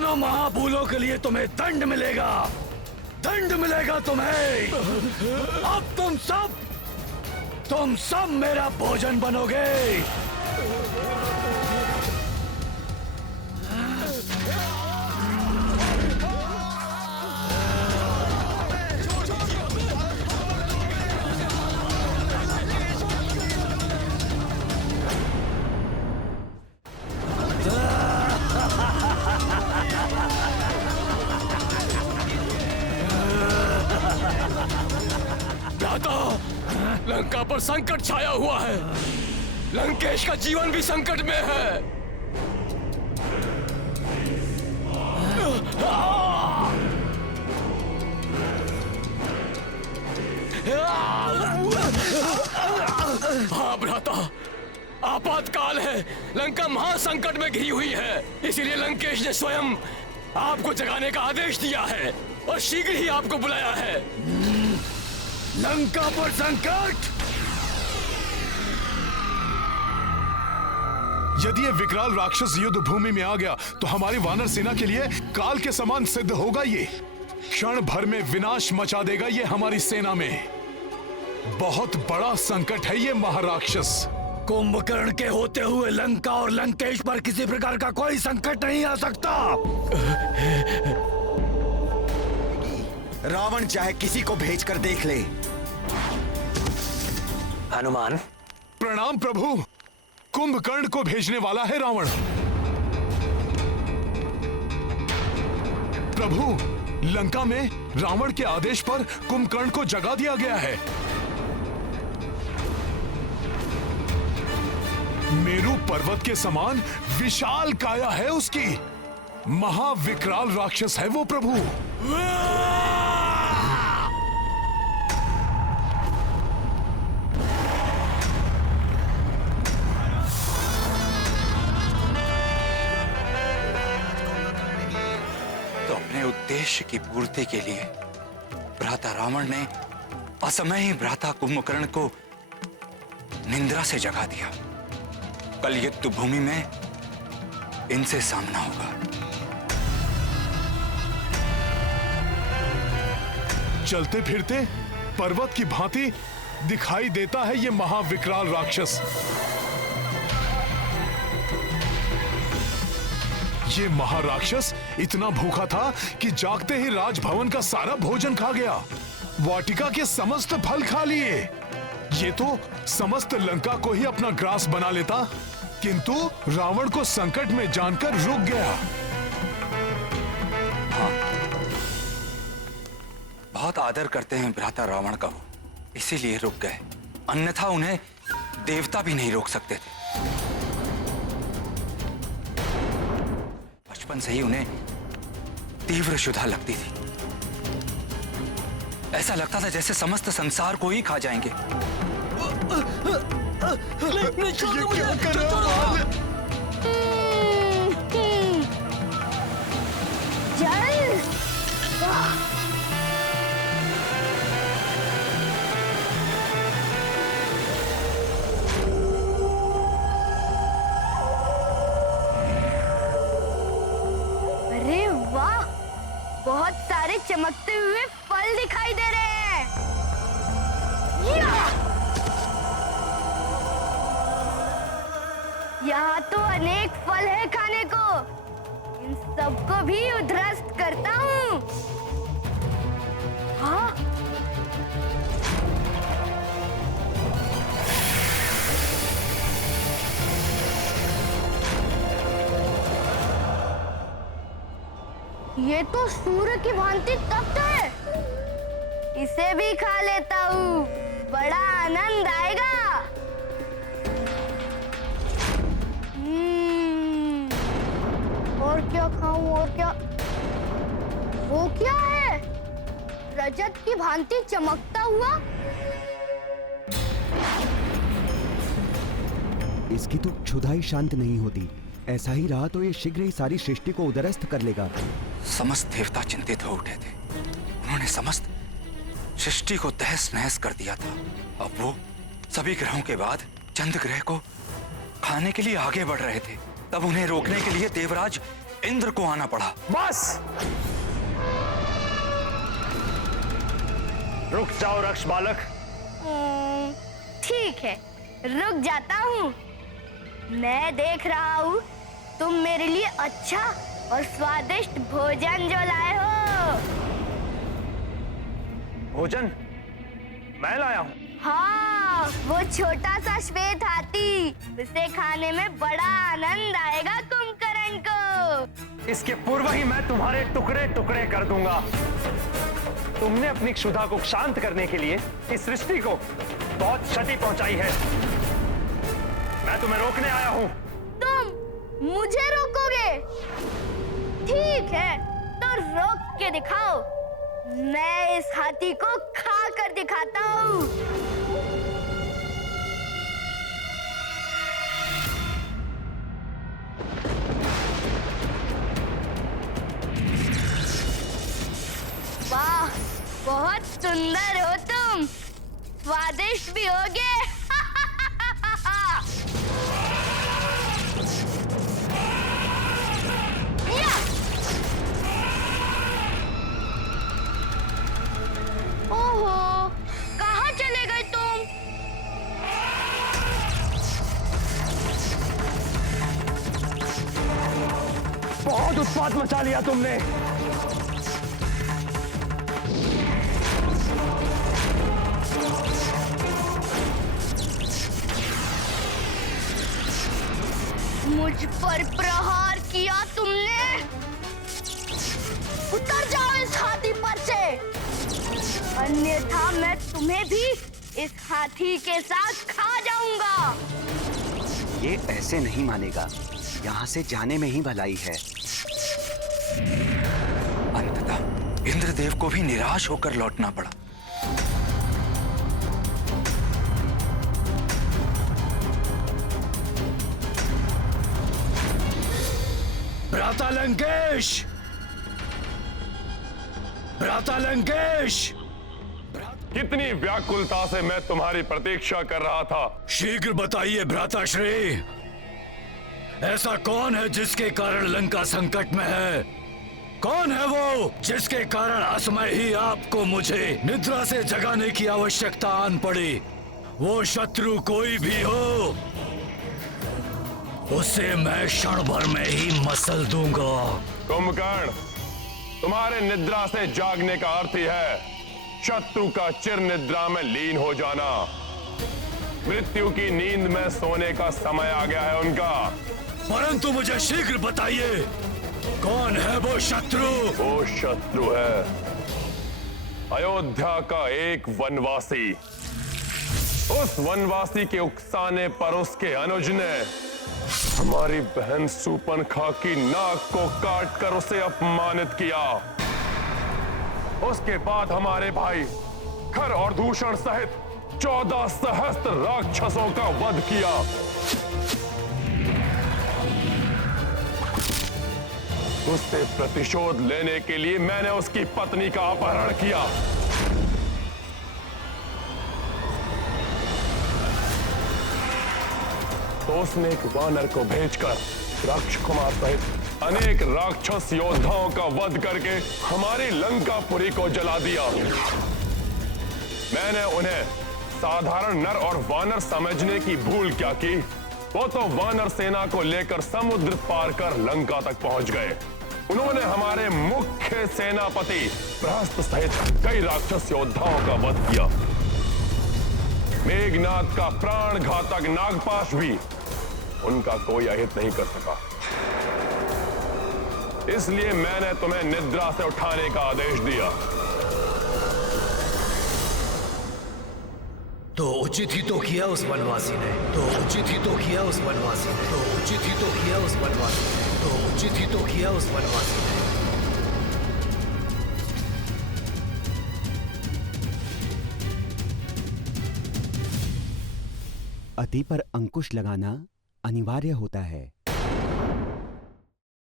दोनों महाभूलों के लिए तुम्हें दंड मिलेगा, दंड मिलेगा तुम्हें। अब तुम सब मेरा भोजन बनोगे। लंका पर संकट छाया हुआ है। लंकेश का जीवन भी संकट में है। हाँ भ्राता, आपातकाल है। लंका महासंकट में घिरी हुई है। इसीलिए लंकेश ने स्वयं आपको जगाने का आदेश दिया है और शीघ्र ही आपको बुलाया है। लंका पर संकट? यदि ये विकराल राक्षस युद्ध भूमि में आ गया तो हमारी वानर सेना के लिए काल के समान सिद्ध होगा। ये क्षण भर में विनाश मचा देगा। ये हमारी सेना में बहुत बड़ा संकट है ये महाराक्षस। कुंभकर्ण के होते हुए लंका और लंकेश पर किसी प्रकार का कोई संकट नहीं आ सकता। रावण चाहे किसी को भेजकर देख ले। हनुमान। प्रणाम प्रभु। कुंभकर्ण को भेजने वाला है रावण। प्रभु, लंका में रावण के आदेश पर कुंभकर्ण को जगा दिया गया है। मेरू पर्वत के समान विशाल काया है उसकी। महाविकराल राक्षस है वो प्रभु। तो अपने उद्देश्य की पूर्ति के लिए भ्राता रावण ने असमय ही भ्राता कुंभकर्ण को निंद्रा से जगा दिया। कल युद्ध भूमि में इनसे सामना होगा। चलते फिरते पर्वत की भांति दिखाई देता है ये महाविकराल राक्षस। ये महाराक्षस इतना भूखा था कि जागते ही राजभवन का सारा भोजन खा गया। वाटिका के समस्त फल खा लिए। ये तो समस्त लंका को ही अपना ग्रास बना लेता, किंतु रावण को संकट में जानकर रुक गया। हाँ, बहुत आदर करते हैं भ्राता रावण का वो, इसीलिए रुक गए। अन्यथा उन्हें देवता भी नहीं रोक सकते थे। बचपन से ही उन्हें तीव्र क्षुधा लगती थी। ऐसा लगता था जैसे समस्त संसार को ही खा जाएंगे। नहीं, छोड़ो मुझे। अरे वाह, बहुत सारे चमकते हुए फल दिखाई दे रहे हैं। यहाँ तो अनेक फल है खाने को। इन सबको भी उध्वस्त करता हूँ। हाँ? ये तो सूर्य की भांति तप्त है। इसे भी खा लेता हूँ, बड़ा आनंद आएगा। और क्या खाऊं, और क्या? वो क्या है? रजत की भांति चमकता हुआ। इसकी तो क्षुधा ही शांत नहीं होती। ऐसा ही रहा तो ये शीघ्र ही सारी सृष्टि को उद्ध्वस्त कर लेगा। समस्त देवता चिंतित हो उठे थे। उन्होंने समस्त सृष्टि को तहस नहस कर दिया था। अब वो सभी ग्रहों के बाद चंद्र ग्रह को खाने के लिए आगे बढ़ रहे थे। तब उन्हें रोकने के लिए देवराज इंद्र को आना पड़ा। बस, रुक जाओ रक्ष बालक। ठीक है, रुक जाता हूँ। मैं देख रहा हूँ तुम मेरे लिए अच्छा और स्वादिष्ट भोजन जो लाए हो। भोजन मैं लाया हूँ? हाँ, वो छोटा सा श्वेत हाथी, उसे खाने में बड़ा आनंद आएगा कुंभकर्ण को। इसके पूर्व ही मैं तुम्हारे टुकड़े टुकड़े कर दूंगा। तुमने अपनी क्षुधा को शांत करने के लिए इस सृष्टि को बहुत क्षति पहुंचाई है। मैं तुम्हें रोकने आया हूं। तुम मुझे रोकोगे? ठीक है, तो रोक के दिखाओ। मैं इस हाथी को खा कर दिखाता हूँ। वाह, बहुत सुंदर हो तुम, स्वादिष्ट भी होगे। ओहो, कहाँ चले गए तुम? बहुत उत्पात मचा लिया तुमने। मुझ पर प्रहार किया तुमने। उतर जाओ इस हाथी पर से, अन्यथा मैं तुम्हें भी इस हाथी के साथ खा जाऊंगा। ये ऐसे नहीं मानेगा, यहाँ से जाने में ही भलाई है। अंततः इंद्रदेव को भी निराश होकर लौटना पड़ा। भ्राता लंकेश, भ्राता लंकेश, कितनी व्याकुलता से मैं तुम्हारी प्रतीक्षा कर रहा था। शीघ्र बताइए भ्राता श्री, ऐसा कौन है जिसके कारण लंका संकट में है? कौन है वो जिसके कारण असमय ही आपको मुझे निद्रा से जगाने की आवश्यकता आन पड़ी? वो शत्रु कोई भी हो, उसे मैं क्षण भर में ही मसल दूंगा। कुंभकर्ण, तुम्हारे निद्रा से जागने का अर्थ ही है शत्रु का चिर निद्रा में लीन हो जाना। मृत्यु की नींद में सोने का समय आ गया है उनका। परंतु मुझे शीघ्र बताइए, कौन है वो शत्रु? वो शत्रु है अयोध्या का एक वनवासी। उस वनवासी के उकसाने पर उसके अनुज ने हमारी बहन सूर्पणखा की नाक को काटकर उसे अपमानित किया। उसके बाद हमारे भाई खर और दूषण सहित 14 सहस्त्र राक्षसों का वध किया। उससे प्रतिशोध लेने के लिए मैंने उसकी पत्नी का अपहरण किया। तो उसने एक वानर को भेजकर राक्षकुमार सहित अनेक राक्षस योद्धाओं का वध करके हमारी लंकापुरी को जला दिया। मैंने उन्हें साधारण नर और वानर समझने की भूल क्या की, वो तो वानर सेना को लेकर समुद्र पार कर लंका तक पहुंच गए। उन्होंने हमारे मुख्य सेनापति प्रहस्त सहित कई राक्षस योद्धाओं का वध किया। मेघनाथ का प्राण घातक नागपाश भी उनका कोई अहित नहीं कर सका। इसलिए मैंने तुम्हें निद्रा से उठाने का आदेश दिया। तो उचित ही तो किया उस वनवासी ने, तो उचित ही तो किया उस वनवासी ने, तो उचित ही तो किया उस वनवासी ने, तो उचित ही तो किया उस वनवासी ने। अति पर अंकुश लगाना अनिवार्य होता है।